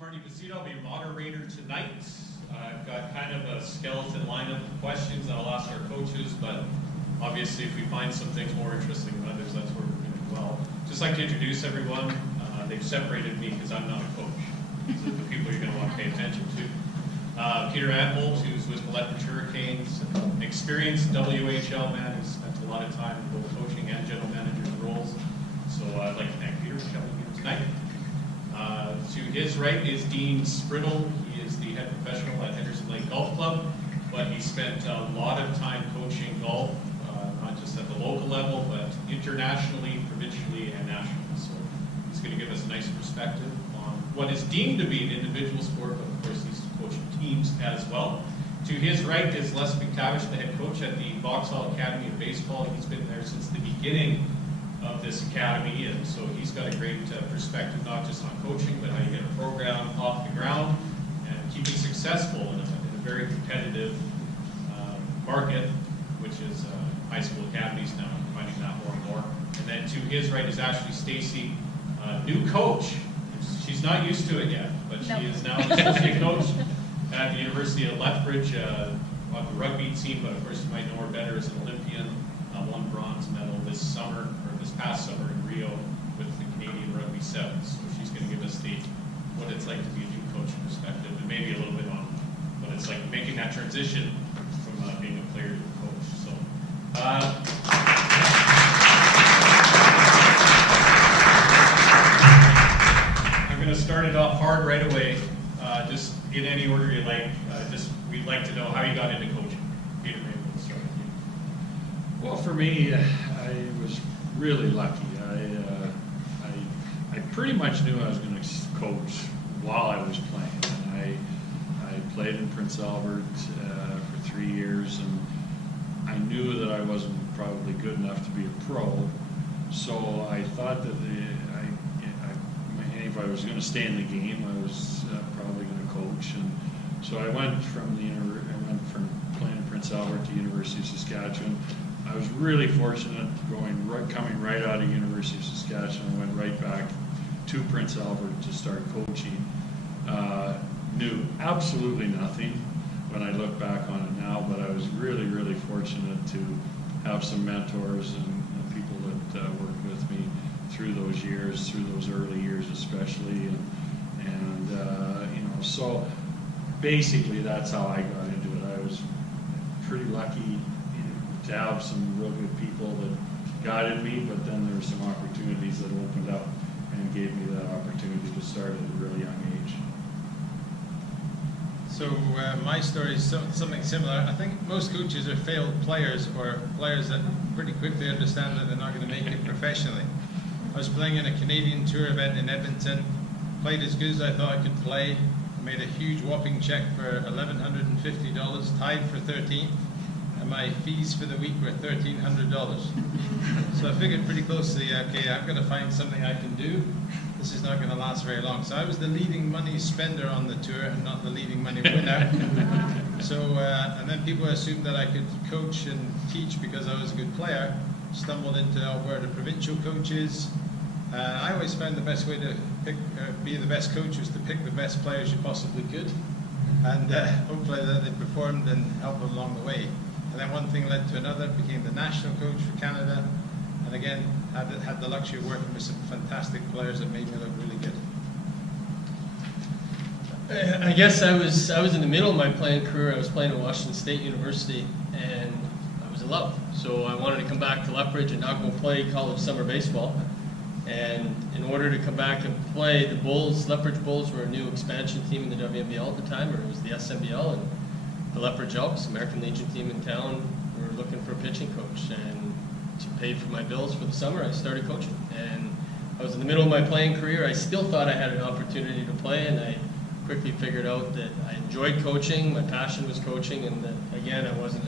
I'll be your moderator tonight. I've got kind of a skeleton lineup of questions that I'll ask our coaches, but obviously if we find some things more interesting than others, that's where we're going to do well. Just like to introduce everyone. They've separated me because I'm not a coach. These are the people you're going to want to pay attention to. Peter Anholt, who's with the Lethbridge Hurricanes, an experienced WHL man who's spent a lot of time in both coaching and general manager roles. So I'd like to thank Peter for coming here tonight. To his right is Dean Spriddle. He is the head professional at Henderson Lake Golf Club, but he spent a lot of time coaching golf, not just at the local level, but internationally, provincially, and nationally. So he's going to give us a nice perspective on what is deemed to be an individual sport, but of course he's coaching teams as well. To his right is McTavish, the head coach at the Vauxhall Academy of Baseball. He's been there since the beginning of this academy, and so he's got a great perspective, not just on coaching, but how you get a program off the ground and keep it successful in a very competitive market, which is high school academies now. I'm finding that more and more. And then to his right is actually Steacy, new coach. She's not used to it yet, but she is now the associate coach at the University of Lethbridge on the rugby team, but of course you might know her better as an Olympian, won bronze medal this past summer in Rio with the Canadian Rugby Sevens. So she's going to give us what it's like to be a new coach perspective, and maybe a little bit on what it's like making that transition from being a player to a coach. So I'm going to start it off hard right away, just in any order you like. We'd like to know how you got into coaching. Peter, maybe we'll start with you. Well, for me, I was really lucky. I pretty much knew I was going to coach while I was playing. And I played in Prince Albert for 3 years, and I knew that I wasn't probably good enough to be a pro. So I thought that if I was going to stay in the game, I was probably going to coach. And so I went from playing in Prince Albert to University of Saskatchewan. I was really fortunate coming right out of University of Saskatchewan. I went right back to Prince Albert to start coaching. Knew absolutely nothing when I look back on it now, but I was really, really fortunate to have some mentors and people that worked with me through those years, through those early years especially. So basically that's how I got into it. I was pretty lucky to have some real good people that guided me, but then there were some opportunities that opened up and gave me that opportunity to start at a really young age. So my story is something similar. I think most coaches are failed players, or players that pretty quickly understand that they're not going to make it professionally. I was playing in a Canadian Tour event in Edmonton, played as good as I thought I could play, made a huge whopping check for $1,150, tied for 13th. And my fees for the week were $1,300. So I figured pretty closely, okay, I'm going to find something I can do. This is not going to last very long. So I was the leading money spender on the tour and not the leading money winner. So, and then people assumed that I could coach and teach because I was a good player. Stumbled into Alberta provincial coaches. I always found the best way to be the best coach was to pick the best players you possibly could. And hopefully that they performed and helped them along the way. And then one thing led to another, became the national coach for Canada, and again, had the luxury of working with some fantastic players that made me look really good. I guess I was in the middle of my playing career. I was playing at Washington State University, and I was in love. So I wanted to come back to Lethbridge and now go play college summer baseball. And in order to come back and play, the Bulls, Lethbridge Bulls, were a new expansion team in the WNBL at the time, or it was the SNBL, and the Lethbridge Elks, American Legion team in town, were looking for a pitching coach. And to pay for my bills for the summer, I started coaching. And I was in the middle of my playing career. I still thought I had an opportunity to play, and I quickly figured out that I enjoyed coaching, my passion was coaching, and that, again, I wasn't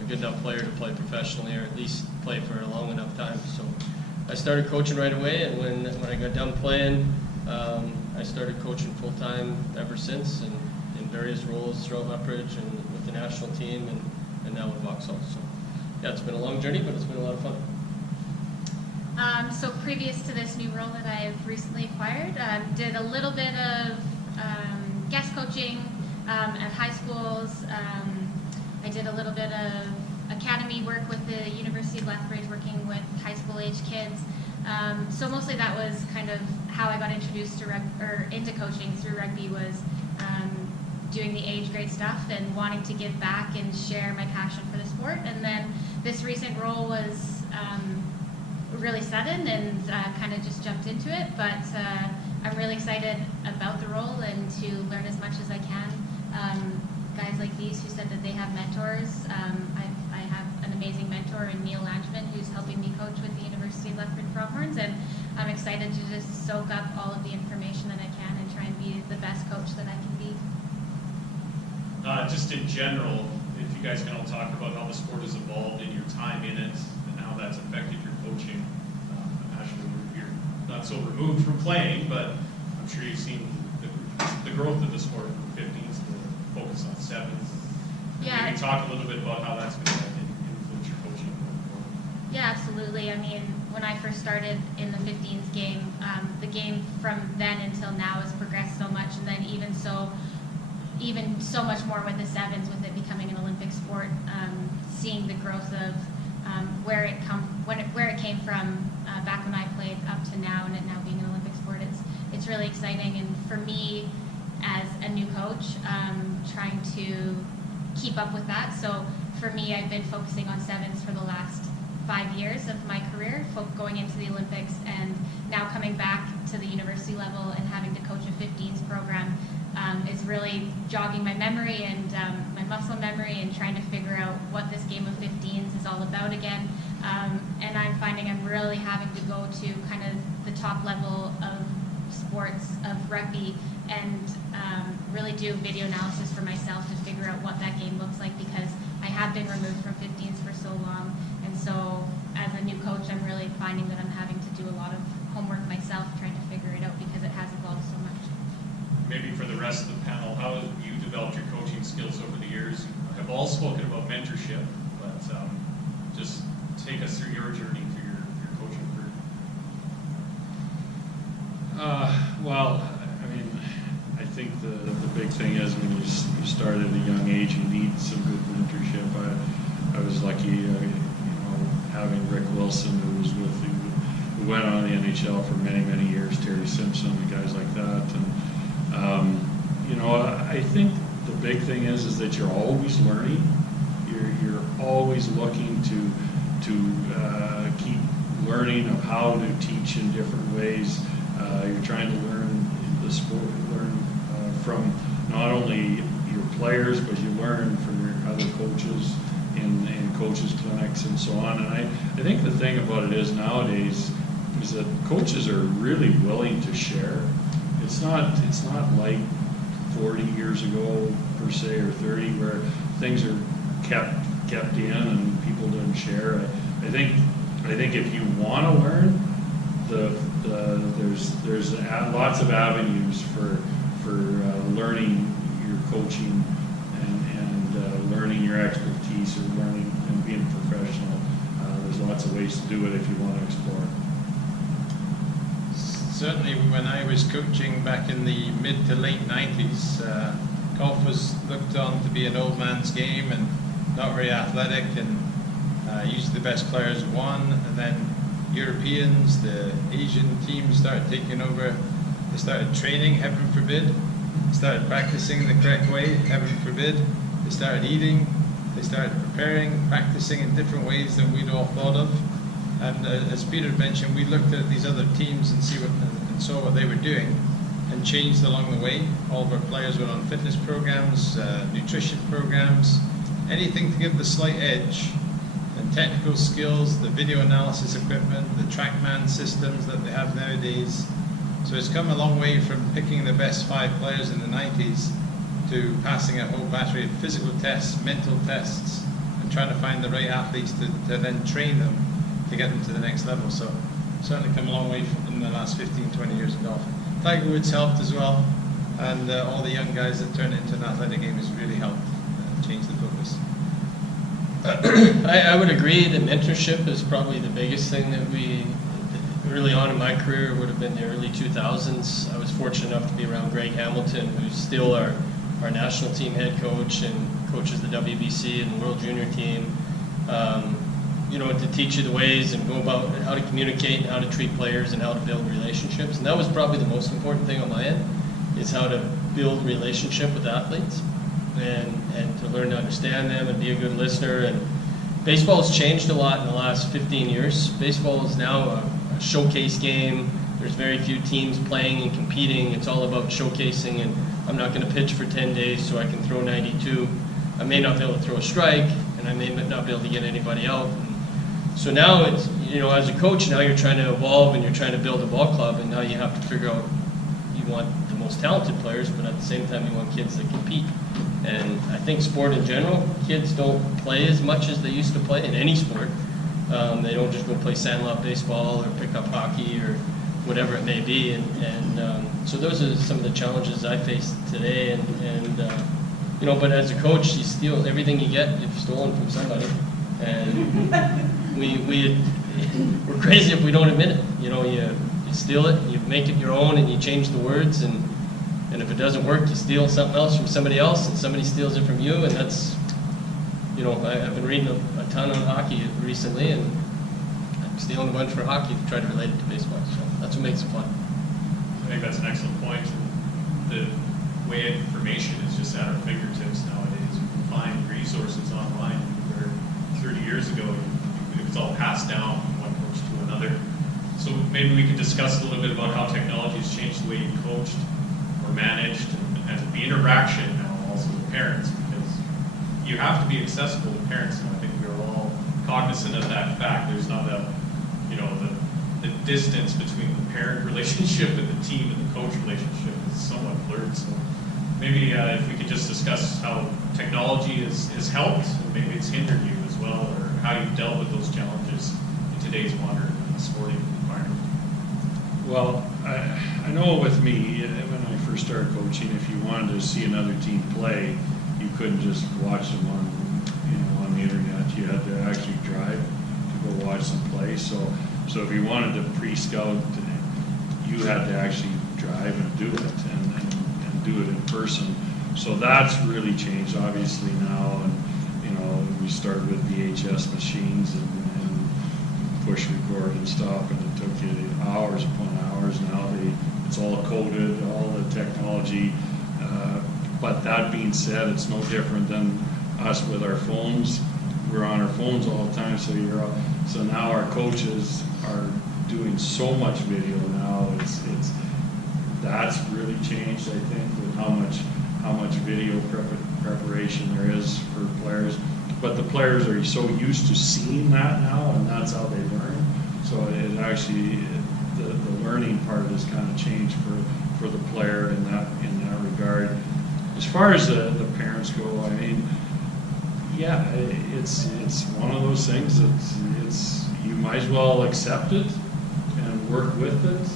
a good enough player to play professionally, or at least play for a long enough time. So I started coaching right away, and when I got done playing, I started coaching full-time ever since, and in various roles throughout Lethbridge and with the national team, and now with Vauxhall. So yeah, it's been a long journey, but it's been a lot of fun. So previous to this new role that I've recently acquired, did a little bit of at high schools. I did a little bit of academy work with the University of Lethbridge, working with high school age kids. So mostly that was kind of how I got introduced to into coaching through rugby, was doing the age grade stuff and wanting to give back and share my passion for the sport. And then this recent role was really sudden, and kind of just jumped into it. But I'm really excited about the role and to learn as much as I can. Guys like these who said that they have mentors. I have an amazing mentor in Neil Langeman, who's helping me coach with the University of Lethbridge Pronghorns, and I'm excited to just soak up all of the information that I can and try and be the best coach that I can be. Just in general, if you guys can all talk about how the sport has evolved in your time in it and how that's affected your coaching. Ashley, you're not so removed from playing, but I'm sure you've seen the growth of the sport from 15s to focus on 7s. Yeah. Maybe talk a little bit about how that's going to influence your coaching going forward. Yeah, absolutely. I mean, when I first started in the 15s game, the game from then until now has progressed so much, and then even so much more with the 7s, with it becoming an Olympic sport. Seeing the growth of where it came from back when I played up to now, and it now being an Olympic sport, it's really exciting. And for me, as a new coach, trying to keep up with that. So for me, I've been focusing on 7s for the last 5 years of my career, going into the Olympics, and now coming back to the university level and having to coach a 15s program is really jogging my memory and my muscle memory, and trying to figure out what this game of 15s is all about again. And I'm finding I'm really having to go to kind of the top level of sports, of rugby, and really do video analysis for myself to figure out what that game looks like, because I have been removed from 15s for so long. And so as a new coach, I'm really finding that I'm having to do a lot of homework myself, trying to figure it out, because it has evolved so much. Maybe for the rest of the panel, how have you developed your coaching skills over the years? You have all spoken about mentorship, but just take us through your journey through your coaching career. Well, I mean, I think the big thing is when you start at a young age, you need some good mentorship. I was lucky, having Rick Wilson, who went on the NHL for many, many years, Terry Simpson, and guys like that. And I think the big thing is that you're always learning. You're always looking to keep learning of how to teach in different ways. You're trying to learn the sport, from not only your players, but you learn from your other coaches in coaches clinics and so on. And I think the thing about it is nowadays is that coaches are really willing to share. It's not like 40 years ago per se, or 30, where things are kept in and people didn't share. I think if you want to learn, there's lots of avenues for learning your coaching and learning your expertise, or learning and being professional. There's lots of ways to do it if you want to explore. Certainly, when I was coaching back in the mid to late 90s, golf was looked on to be an old man's game and not very athletic, and usually the best players won. And then Europeans, the Asian teams started taking over. They started training, heaven forbid. They started practicing the correct way, heaven forbid. They started eating. They started preparing, practicing in different ways than we'd all thought of. And as Peter mentioned, we looked at these other teams and saw what they were doing, and changed along the way. All of our players were on fitness programs, nutrition programs, anything to give the slight edge. And technical skills, the video analysis equipment, the TrackMan systems that they have nowadays. So it's come a long way from picking the best 5 players in the 90s to passing a whole battery of physical tests, mental tests, and trying to find the right athletes to then train them to get them to the next level. So certainly come a long way in the last 15, 20 years of golf. Tiger Woods helped as well, and all the young guys that turned it into an athletic game has really helped change the focus. I would agree that mentorship is probably the biggest thing that we, early on in my career, would have been the early 2000s. I was fortunate enough to be around Greg Hamilton, who's still our our national team head coach and coaches the WBC and the World Junior team, you know, to teach you the ways and go about how to communicate and how to treat players and how to build relationships. And that was probably the most important thing on my end, is how to build relationship with athletes and to learn to understand them and be a good listener. And baseball has changed a lot in the last 15 years. Baseball is now a showcase game. There's very few teams playing and competing. It's all about showcasing, and I'm not going to pitch for 10 days so I can throw 92. I may not be able to throw a strike, and I may not be able to get anybody out. So now it's, you know, as a coach, now you're trying to evolve and you're trying to build a ball club, and now you have to figure out, you want the most talented players, but at the same time you want kids that compete. And I think sport in general, kids don't play as much as they used to play in any sport. They don't just go play sandlot baseball or pick up hockey or whatever it may be. And so those are some of the challenges I face today. And you know, but as a coach, you steal everything you get, you've stolen from somebody. And we're crazy if we don't admit it. You know, you steal it, you make it your own, and you change the words, and if it doesn't work, you steal something else from somebody else, and somebody steals it from you, and that's, you know, I've been reading a ton on hockey recently, and I'm stealing a bunch for hockey to try to relate it to baseball, so that's what makes it fun. I think that's an excellent point. The way information is just at our fingertips nowadays. We can find resources online where 30 years ago it was all passed down from one coach to another. So maybe we can discuss a little bit about how technology has changed the way you coached or managed, and the interaction now also with parents, because you have to be accessible to parents, and I think we're all cognizant of that fact. There's not a, you know, the distance between the parent relationship and the team and the coach relationship is somewhat blurred. So maybe if we could just discuss how technology has helped, and maybe it's hindered you as well, or how you've dealt with those challenges in today's modern sporting environment. Well, I know with me, when I first started coaching, if you wanted to see another team play, you couldn't just watch them on the internet. You had to actually drive to go watch them play. So if you wanted to pre-scout, you had to actually drive and do it and do it in person. So that's really changed, obviously, now. And you know, we started with VHS machines and push record and stop, and it took you hours upon hours. Now it's all coded, all the technology. But that being said, it's no different than us with our phones. We're on our phones all the time, so now our coaches are doing so much video now. That's really changed, I think, with how much video preparation there is for players. But the players are so used to seeing that now, and that's how they learn. So it actually, the learning part has kind of changed for the player in that regard. As far as the parents go, I mean, yeah, it's one of those things that you might as well accept it and work with it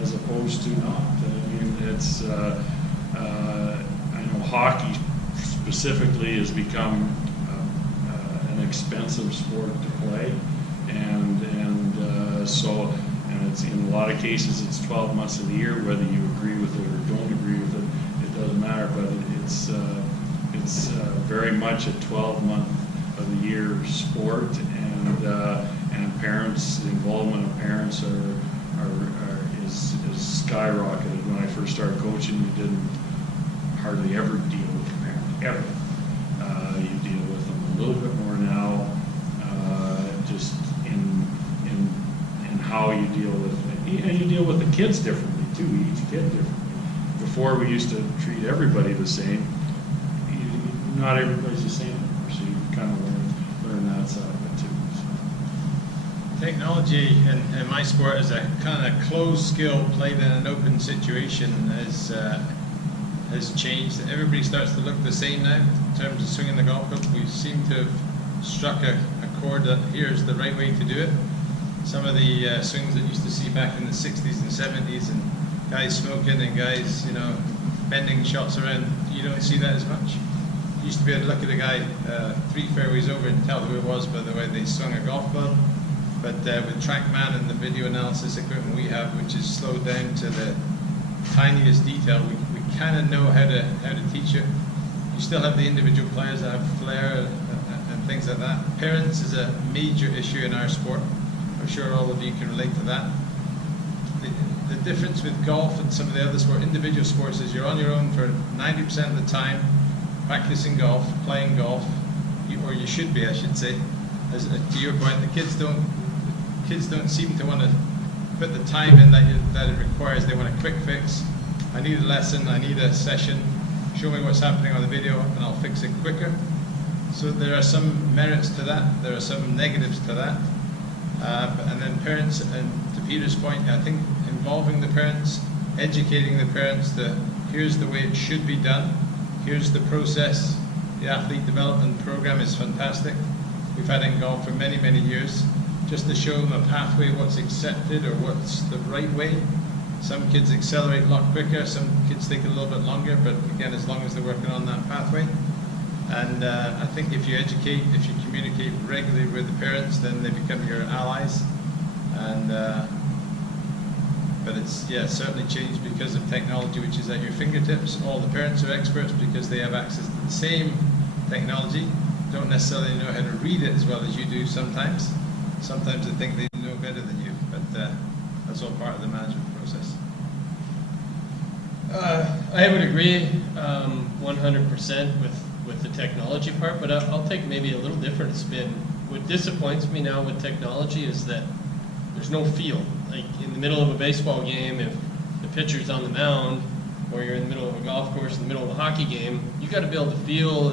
as opposed to not. I mean, it's I know hockey specifically has become an expensive sport to play, and it's in a lot of cases it's 12 months of the year, whether you agree with it or don't agree with it, it doesn't matter. But it's very much a 12-month of the year sport, and parents, the involvement of parents is skyrocketed. When I first started coaching, you didn't hardly ever deal with a parent, ever. You deal with them a little bit more now, just in how you deal with it. And you deal with the kids differently too, each kid differently. Before we used to treat everybody the same. Not everybody's the same anymore, so you kind of learn that side of it too. So. Technology in my sport is a kind of closed skill played in an open situation has changed. Everybody starts to look the same now in terms of swinging the golf club. We seem to have struck a chord that here's the right way to do it. Some of the swings that you used to see back in the 60s and 70s, and guys smoking and guys, you know, bending shots around, you don't see that as much. You used to be able to look at a guy 3 fairways over and tell who it was by the way they swung a golf club. But with TrackMan and the video analysis equipment we have, which is slowed down to the tiniest detail, we kind of know how to teach it. You still have the individual players that have flair and things like that. Parents is a major issue in our sport. I'm sure all of you can relate to that. The difference with golf and some of the other individual sports is you're on your own for 90% of the time, practicing golf, playing golf, or you should be, I should say. As to your point, the kids don't seem to want to put the time in that it requires. They want a quick fix. I need a lesson, I need a session, show me what's happening on the video and I'll fix it quicker. So there are some merits to that, there are some negatives to that. And then parents, and to Peter's point, I think involving the parents, educating the parents that here's the way it should be done, here's the process. The athlete development program is fantastic. We've had it in golf for many, many years, just to show them a pathway, what's accepted or what's the right way. Some kids accelerate a lot quicker, some kids take a little bit longer, but again, as long as they're working on that pathway. And I think if you educate, if you communicate regularly with the parents, then they become your allies. And but it's certainly changed because of technology, which is at your fingertips. All the parents are experts because they have access to the same technology. Don't necessarily know how to read it as well as you do sometimes. Sometimes they think they know better than you, but that's all part of the management process. I would agree 100% with the technology part, but I'll take maybe a little different spin. What disappoints me now with technology is that there's no feel. Like in the middle of a baseball game, if the pitcher's on the mound, or you're in the middle of a golf course, in the middle of a hockey game, you got to be able to feel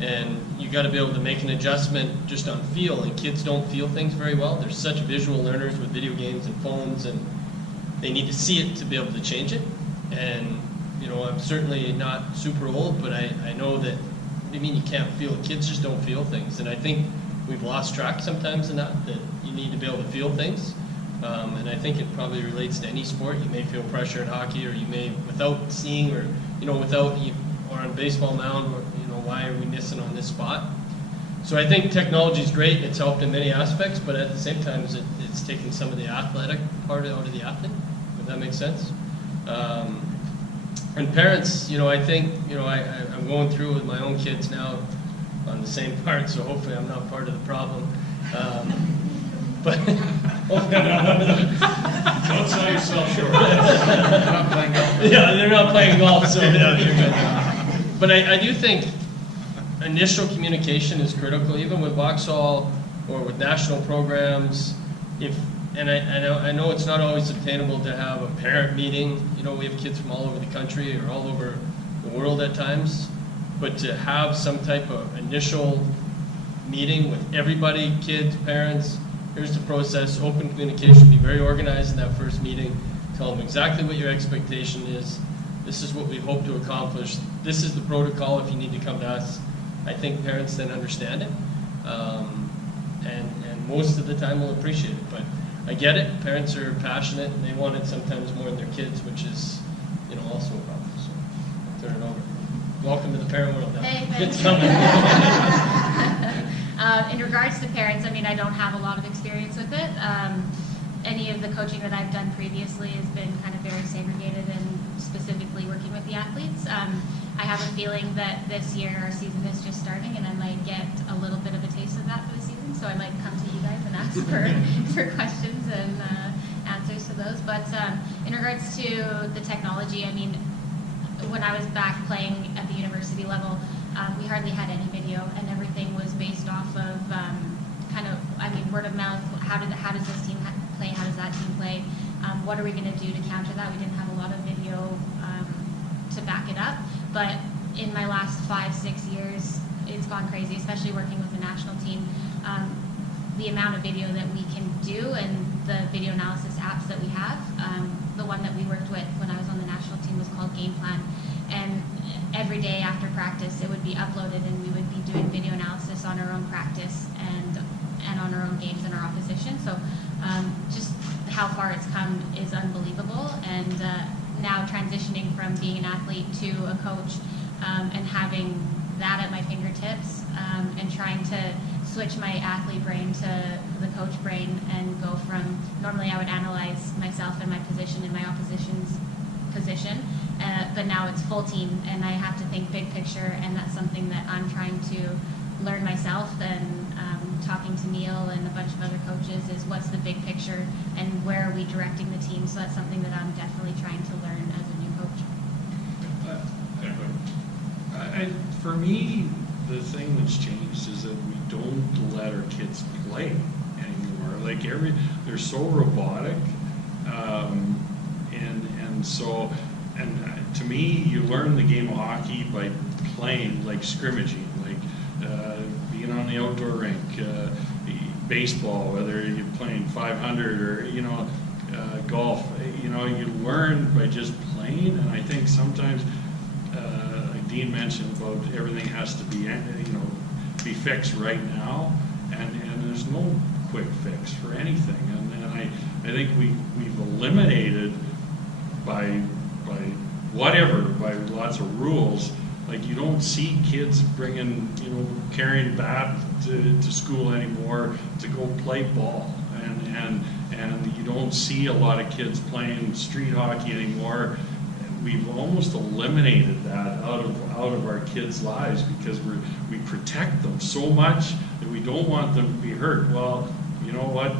and you got to be able to make an adjustment just on feel, and kids don't feel things very well. They're such visual learners with video games and phones, and they need to see it to be able to change it. And you know, I'm certainly not super old, but I know that, what do you mean you can't feel it? Kids just don't feel things, and I think we've lost track sometimes in that you need to be able to feel things. And I think it probably relates to any sport. You may feel pressure in hockey, or you may, without seeing, or or on a baseball mound, or why are we missing on this spot? So I think technology is great. It's helped in many aspects, but at the same time, it's taken some of the athletic part out of the athlete. If that makes sense. And parents, I think, I'm going through with my own kids now on the same part, so hopefully I'm not part of the problem. But hopefully I'm not one of them. Don't sell yourself short. They're not playing golf. Yeah, they're not playing golf, so yeah, you're good. But I do think initial communication is critical, even with Vauxhall or with national programs. I know it's not always obtainable to have a parent meeting. We have kids from all over the country or all over the world at times, but to have some type of initial meeting with everybody, kids, parents, here's the process, open communication, be very organized in that first meeting, tell them exactly what your expectation is, this is what we hope to accomplish, this is the protocol if you need to come to us. I think parents then understand it, and most of the time will appreciate it. But I get it, parents are passionate and they want it sometimes more than their kids, which is also a problem. So I'll turn it over. Welcome to the parent world now. Hey, it's coming. In regards to parents, I don't have a lot of experience with it. Any of the coaching that I've done previously has been kind of very segregated and specifically working with the athletes. I have a feeling that this year our season is just starting and I might get a little bit of a taste of that for the season, so I might come to you guys and ask for questions and answers to those. But in regards to the technology, when I was back playing at the university level, we hardly had any video, and everything was based off of word of mouth. How does this team play? How does that team play? What are we going to do to counter that? We didn't have a lot of video to back it up. But in my last 5-6 years, it's gone crazy, especially working with the national team. The amount of video that we can do and the video analysis apps that we have. The one that we worked with when I was on the national team was called Game Plan. And every day after practice, it would be uploaded and we would be doing video analysis on our own practice and on our own games and our opposition. So just how far it's come is unbelievable. And now transitioning from being an athlete to a coach and having that at my fingertips and trying to switch my athlete brain to the coach brain and go from, normally I would analyze myself and my position and my opposition's position, but now it's full team, and I have to think big picture, and that's something that I'm trying to learn myself, and talking to Neil and a bunch of other coaches is what's the big picture and where are we directing the team. So that's something that I'm definitely trying to learn as a new coach. For me, the thing that's changed is that we don't let our kids play anymore. Like they're so robotic, and to me, you learn the game of hockey by playing, like scrimmaging, like being on the outdoor rink, baseball, whether you're playing 500 or golf. You learn by just playing, and I think sometimes. Dean mentioned about everything has to be, be fixed right now, and there's no quick fix for anything. And I think we've eliminated by lots of rules. Like you don't see kids bringing, carrying a bat to school anymore to go play ball, and you don't see a lot of kids playing street hockey anymore. We've almost eliminated that out of our kids' lives because we protect them so much that we don't want them to be hurt. Well, you know what?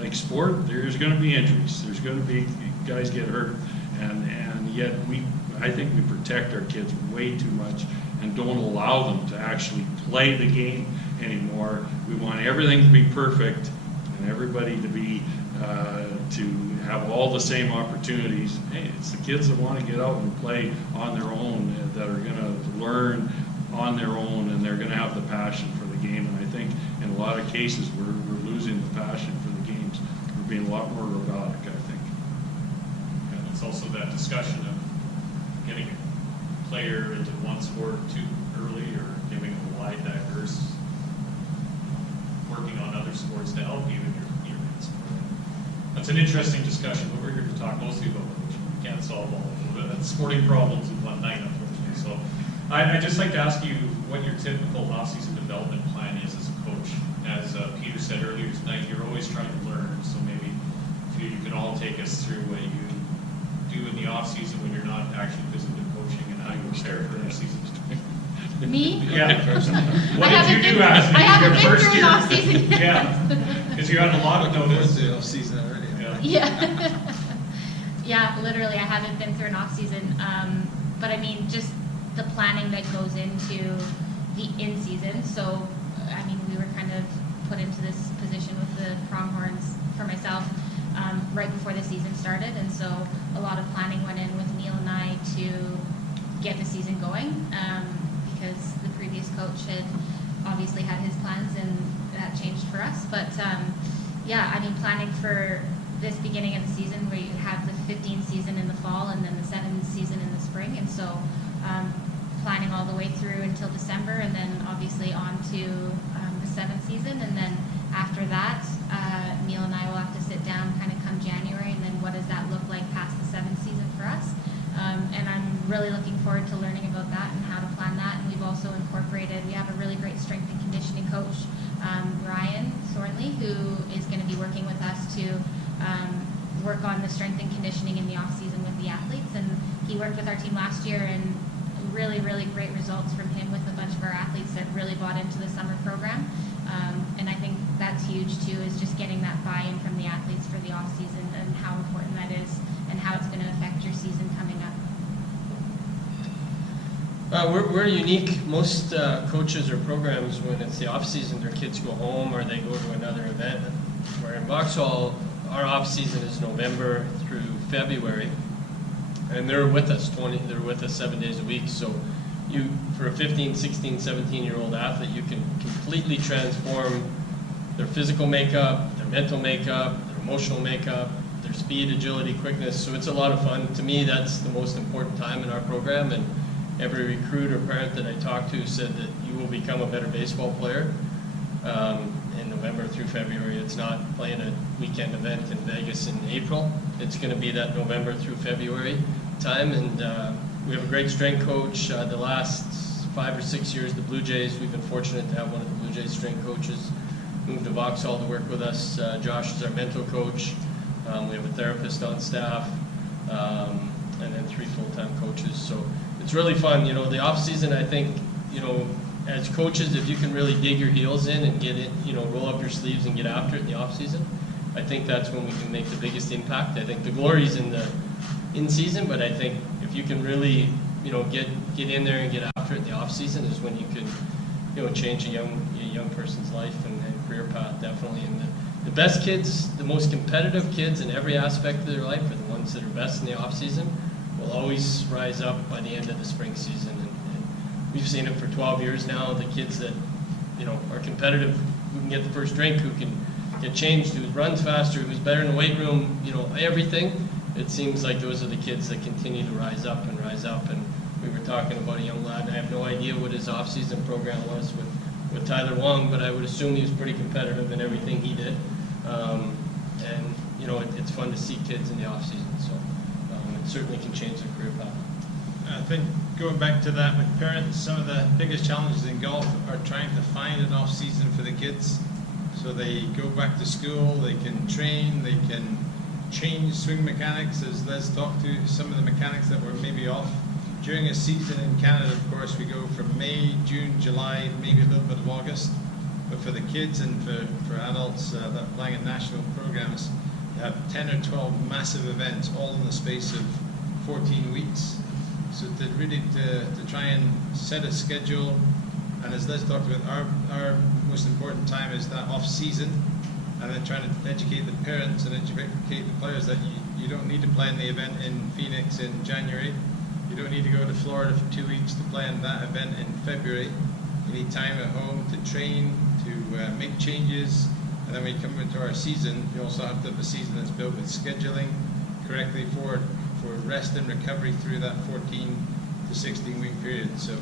Like sport, there's going to be injuries. There's going to be guys get hurt, and yet I think we protect our kids way too much and don't allow them to actually play the game anymore. We want everything to be perfect and everybody to be to have all the same opportunities. Hey, it's the kids that want to get out and play on their own that are going to learn on their own, and they're going to have the passion for the game. And I think in a lot of cases we're losing the passion for the games. We're being a lot more robotic, I think. And it's also that discussion of getting a player into one sport too early, or giving them a wide diverse, working on other sports to help you in your sport. That's an interesting discussion, but we're here to talk mostly about coaching. We can't solve all of the sporting problems in one night, unfortunately. So I'd just like to ask you what your typical off-season development plan is as a coach. As Peter said earlier tonight, you're always trying to learn. So maybe if you can all take us through what you do in the off-season when you're not actually physically coaching, and how you prepare for the season. Me? Yeah. What did you do after I haven't your been first through year? an off-season yet. Yeah, because you had a lot of notice. The off-season already. Yeah. Yeah, literally, I haven't been through an off-season. But I mean, just the planning that goes into the in-season. So, I mean, we were kind of put into this position with the Pronghorns for myself right before the season started. And so a lot of planning went in with Neil and I to get the season going, because the previous coach had obviously had his plans, and that changed for us. But yeah, I mean, planning for this beginning of the season where you have the 15 season in the fall and then the 7 season in the spring, and so planning all the way through until December, and then obviously on to the 7th season, and then after that, Neil and I will have to sit down kind of come January, and then what does that look like past the 7th season for us? And I'm really looking forward to learning about that and how to plan that. And we've also incorporated, we have a really great strength and conditioning coach, Ryan Thornley, who is going to be working with us to work on the strength and conditioning in the off season with the athletes. And he worked with our team last year, and really, really great results from him with a bunch of our athletes that really bought into the summer program. And I think that's huge too, is just getting that buy-in from the athletes for the off season and how important that is and how it's going to affect your season coming up. We're unique. Most coaches or programs, when it's the off season, their kids go home or they go to another event. Where in Vauxhall, our off season is November through February, and they're with us 7 days a week. So for a 15, 16, 17-year-old athlete, you can completely transform their physical makeup, their mental makeup, their emotional makeup, their speed, agility, quickness. So it's a lot of fun. To me, that's the most important time in our program, and every recruit or parent that I talked to said that you will become a better baseball player in November through February. It's not playing a weekend event in Vegas in April. It's going to be that November through February time, and we have a great strength coach. The last 5 or 6 years, the Blue Jays, we've been fortunate to have one of the Blue Jays strength coaches move to Vauxhall to work with us. Josh is our mental coach. We have a therapist on staff. and then 3 full-time coaches. So it's really fun. You know, the off season, I think, you know, as coaches, if you can really dig your heels in and get it, you know, roll up your sleeves and get after it in the off season, I think that's when we can make the biggest impact. I think the glory's in the in season, but I think if you can really, you know, get in there and get after it in the off season is when you can, you know, change a young person's life and career path, definitely. And the best kids, the most competitive kids in every aspect of their life are the ones that are best in the off season, will always rise up by the end of the spring season. And we've seen it for 12 years now. The kids that, you know, are competitive, who can get the first drink, who can get changed, who runs faster, who's better in the weight room, you know, everything. It seems like those are the kids that continue to rise up and rise up. And we were talking about a young lad, and I have no idea what his off-season program was with Tyler Wong, but I would assume he was pretty competitive in everything he did. And, you know, it's fun to see kids in the off-season, so it certainly can change their career path. I think going back to that with parents, some of the biggest challenges in golf are trying to find an off-season for the kids. So they go back to school, they can train, they can change swing mechanics, as Les talked to some of the mechanics that were maybe off. During a season in Canada, of course, we go from May, June, July, maybe a little bit of August. But for the kids and for adults that are playing in national programs, you have 10 or 12 massive events all in the space of 14 weeks. So to really to try and set a schedule, and as Les talked about, our most important time is that off season, and then trying to educate the parents and educate the players that you don't need to play in the event in Phoenix in January. You don't need to go to Florida for 2 weeks to play in that event in February. You need time at home to train, to make changes, and then when you come into our season, you also have to have a season that's built with scheduling correctly for rest and recovery through that 14 to 16 week period. So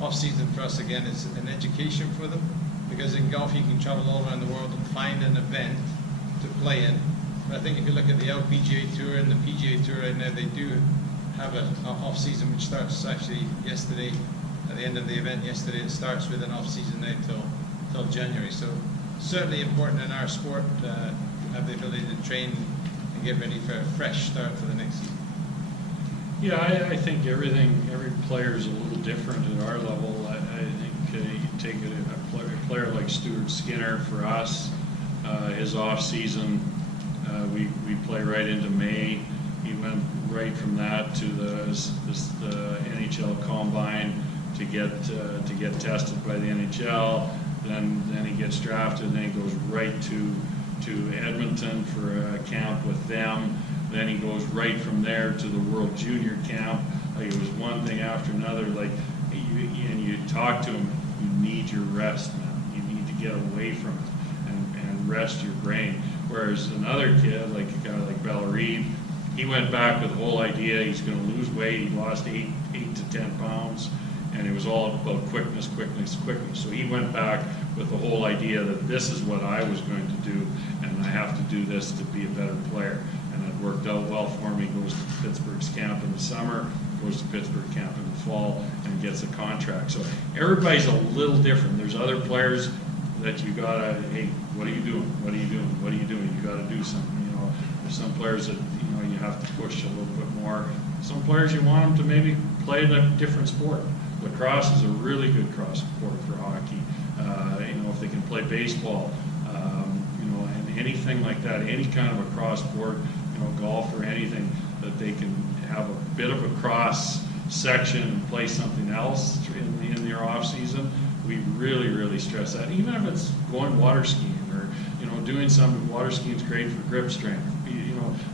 off season for us again is an education for them, because in golf you can travel all around the world and find an event to play in. But I think if you look at the LPGA Tour and the PGA Tour right now, they do have an off season which starts actually yesterday. At the end of the event yesterday, it starts with an off season now till January. So certainly important in our sport to have the ability to train and get ready for a fresh start for the next season. Yeah, I think every player is a little different at our level. I think you take a player like Stuart Skinner for us, his off season, we play right into May. He went right from that to the NHL Combine to get tested by the NHL. Then he gets drafted, and then he goes right to Edmonton for a camp with them. Then he goes right from there to the World Junior Camp. Like, it was one thing after another. Like, you talk to him, you need your rest, man. You need to get away from it and rest your brain. Whereas another kid, like a guy like Bellarine, he went back with the whole idea he's going to lose weight. He lost 8 to 10 pounds, and it was all about quickness. So he went back with the whole idea that this is what I was going to do, and I have to do this to be a better player. And it worked out well for me. He goes to Pittsburgh's camp in the summer, goes to Pittsburgh camp in the fall, and gets a contract. So everybody's a little different. There's other players that you gotta, hey, what are you doing? What are you doing? What are you doing? You gotta do something. You know, there's some players that you have to push a little bit more. Some players you want them to maybe play in a different sport. Lacrosse is a really good cross sport for hockey. If they can play baseball, and anything like that, any kind of a cross sport, golf or anything, that they can have a bit of a cross section and play something else in their off season. We really, really stress that. Even if it's going water skiing or, doing some water skiing is great for grip strength.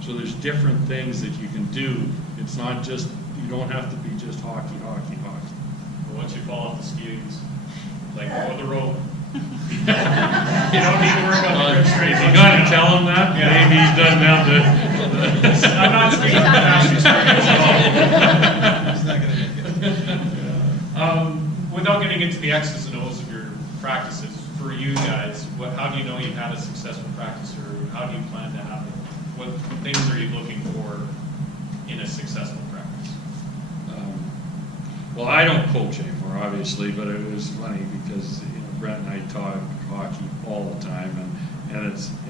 So there's different things that you can do. It's not just, you don't have to be just hockey. But once you fall off the skis, like over the rope, you don't need to work on the grip strength. You got to tell him that. Yeah. Maybe he's done now. I'm not speaking from passion. He's not going to make it. Without getting into the X's and O's of your practices, for you guys, how do you know you've had a successful practice, or how do you plan to have it? What things are you looking for in a successful practice? Well, I don't coach anymore, obviously, but it was funny because Brent and I talk hockey all the time, and as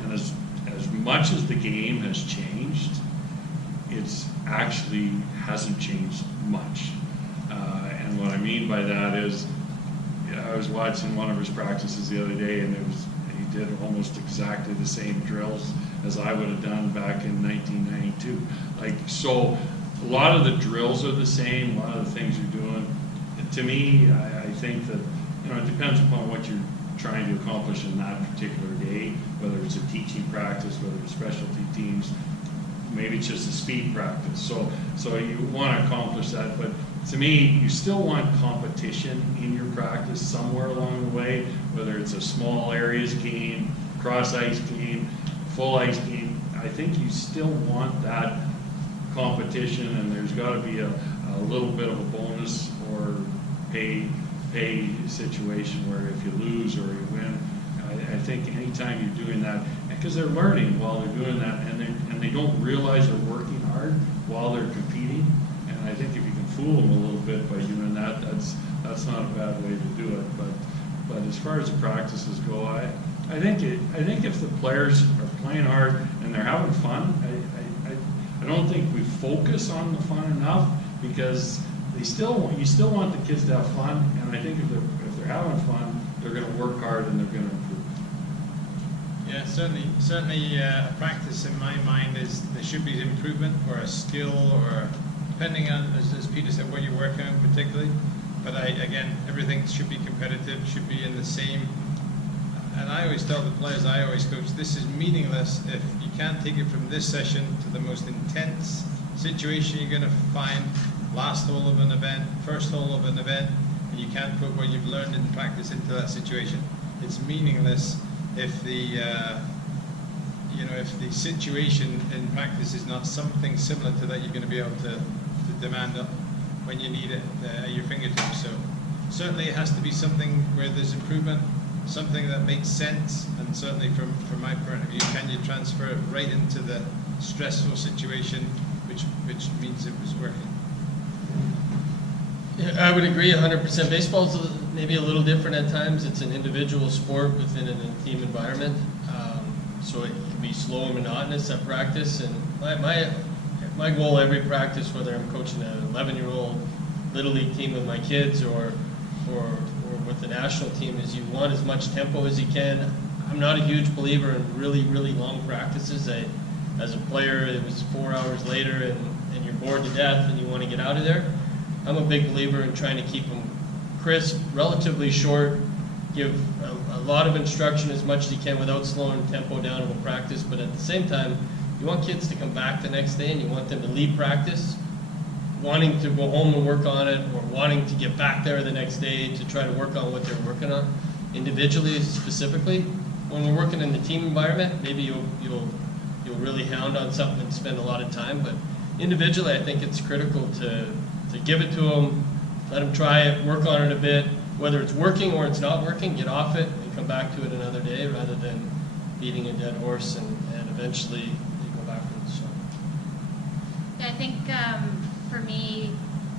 much as the game has changed, it's actually hasn't changed much. And what I mean by that is, I was watching one of his practices the other day, and he did almost exactly the same drills as I would have done back in 1992. Like, so a lot of the drills are the same, a lot of the things you're doing. To me, I think that, you know, it depends upon what you're trying to accomplish in that particular day, whether it's a teaching practice, whether it's specialty teams, maybe it's just a speed practice. So you want to accomplish that, but to me, you still want competition in your practice somewhere along the way, whether it's a small areas game, cross ice game, full ice game. I think you still want that competition, and there's got to be a little bit of a bonus or pay situation where if you lose or you win, I think anytime you're doing that, because they're learning while they're doing that, and they don't realize they're working hard while they're competing. And I think if you can fool them a little bit by doing that, that's not a bad way to do it. But as far as the practices go, I think if the players are playing hard and they're having fun, I don't think we focus on the fun enough, because you still want the kids to have fun, and I think if they're having fun, they're going to work hard and they're going to improve. Yeah, certainly a practice in my mind is there should be improvement or a skill, or depending on, as Peter said, what you're working on particularly. But again, everything should be competitive, should be in the same. And I always tell the players I always coach, this is meaningless if you can't take it from this session to the most intense situation you're going to find, last hole of an event, first hole of an event, and you can't put what you've learned in practice into that situation. It's meaningless if the if the situation in practice is not something similar to that you're going to be able to demand up when you need it at your fingertips. So certainly it has to be something where there's improvement, something that makes sense, and certainly from my point of view, can you transfer it right into the stressful situation, which means it was working. Yeah, I would agree 100%. Baseball's maybe a little different at times. It's an individual sport within an team environment, so it can be slow and monotonous at practice. And my goal every practice, whether I'm coaching an 11-year-old little league team with my kids or with the national team, is you want as much tempo as you can. I'm not a huge believer in really, really long practices. As a player, it was 4 hours later and you're bored to death and you want to get out of there. I'm a big believer in trying to keep them crisp, relatively short, give a lot of instruction as much as you can without slowing tempo down in the practice, but at the same time, you want kids to come back the next day and you want them to leave practice wanting to go home and work on it, or wanting to get back there the next day to try to work on what they're working on individually, specifically. When we're working in the team environment, maybe you'll really hound on something and spend a lot of time, but individually I think it's critical to give it to them, let them try it, work on it a bit, whether it's working or it's not working, get off it and come back to it another day rather than beating a dead horse and eventually they go backwards. So. Yeah, I think for me,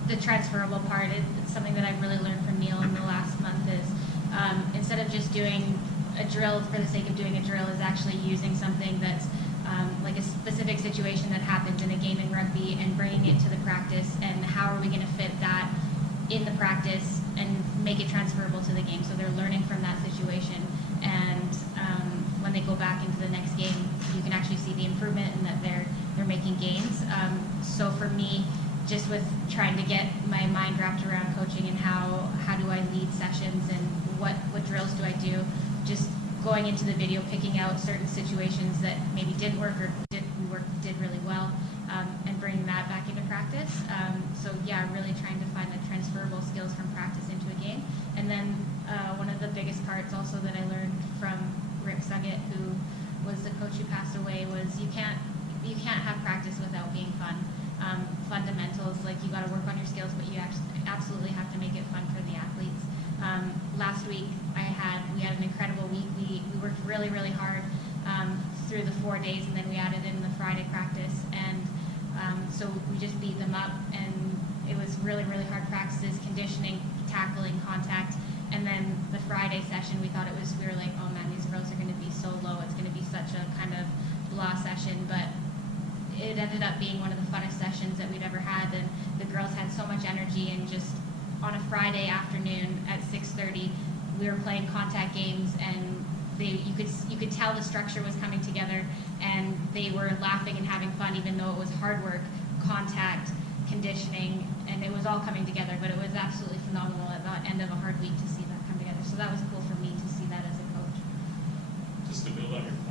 the transferable part, it's something that I've really learned from Neil in the last month is instead of just doing a drill for the sake of doing a drill, is actually using something that's like a specific situation that happens in a game in rugby and bringing it to the practice, and how are we going to fit that in the practice and make it transferable to the game, so they're learning from that situation, and when they go back into the next game, you can actually see the improvement and that they're making gains. So for me, just with trying to get my mind wrapped around coaching and how do I lead sessions and what drills do I do, just going into the video, picking out certain situations that maybe didn't work or did really well, and bringing that back into practice. So yeah, really trying to find the transferable skills from practice into a game. And then one of the biggest parts also that I learned from Rick Suggett, who was the coach who passed away, was you can't have practice without being fun. Fundamentals, like you got to work on your skills, but you absolutely have to make it fun for the athletes. Last week we had an incredible week. We worked really, really hard through the 4 days, and then we added in the Friday practice, and so we just beat them up, and it was really, really hard practices, conditioning, tackling, contact, and then the Friday session we were like, oh man, these girls are going to be so low, it's going to be such a kind of blah session, but it ended up being one of the funnest sessions that we'd ever had, and the girls had so much energy, and just on a Friday afternoon at 6:30, we were playing contact games, and you could tell the structure was coming together, and they were laughing and having fun, even though it was hard work, contact, conditioning, and it was all coming together. But it was absolutely phenomenal at the end of a hard week to see that come together. So that was cool for me to see that as a coach. Just to build on your point,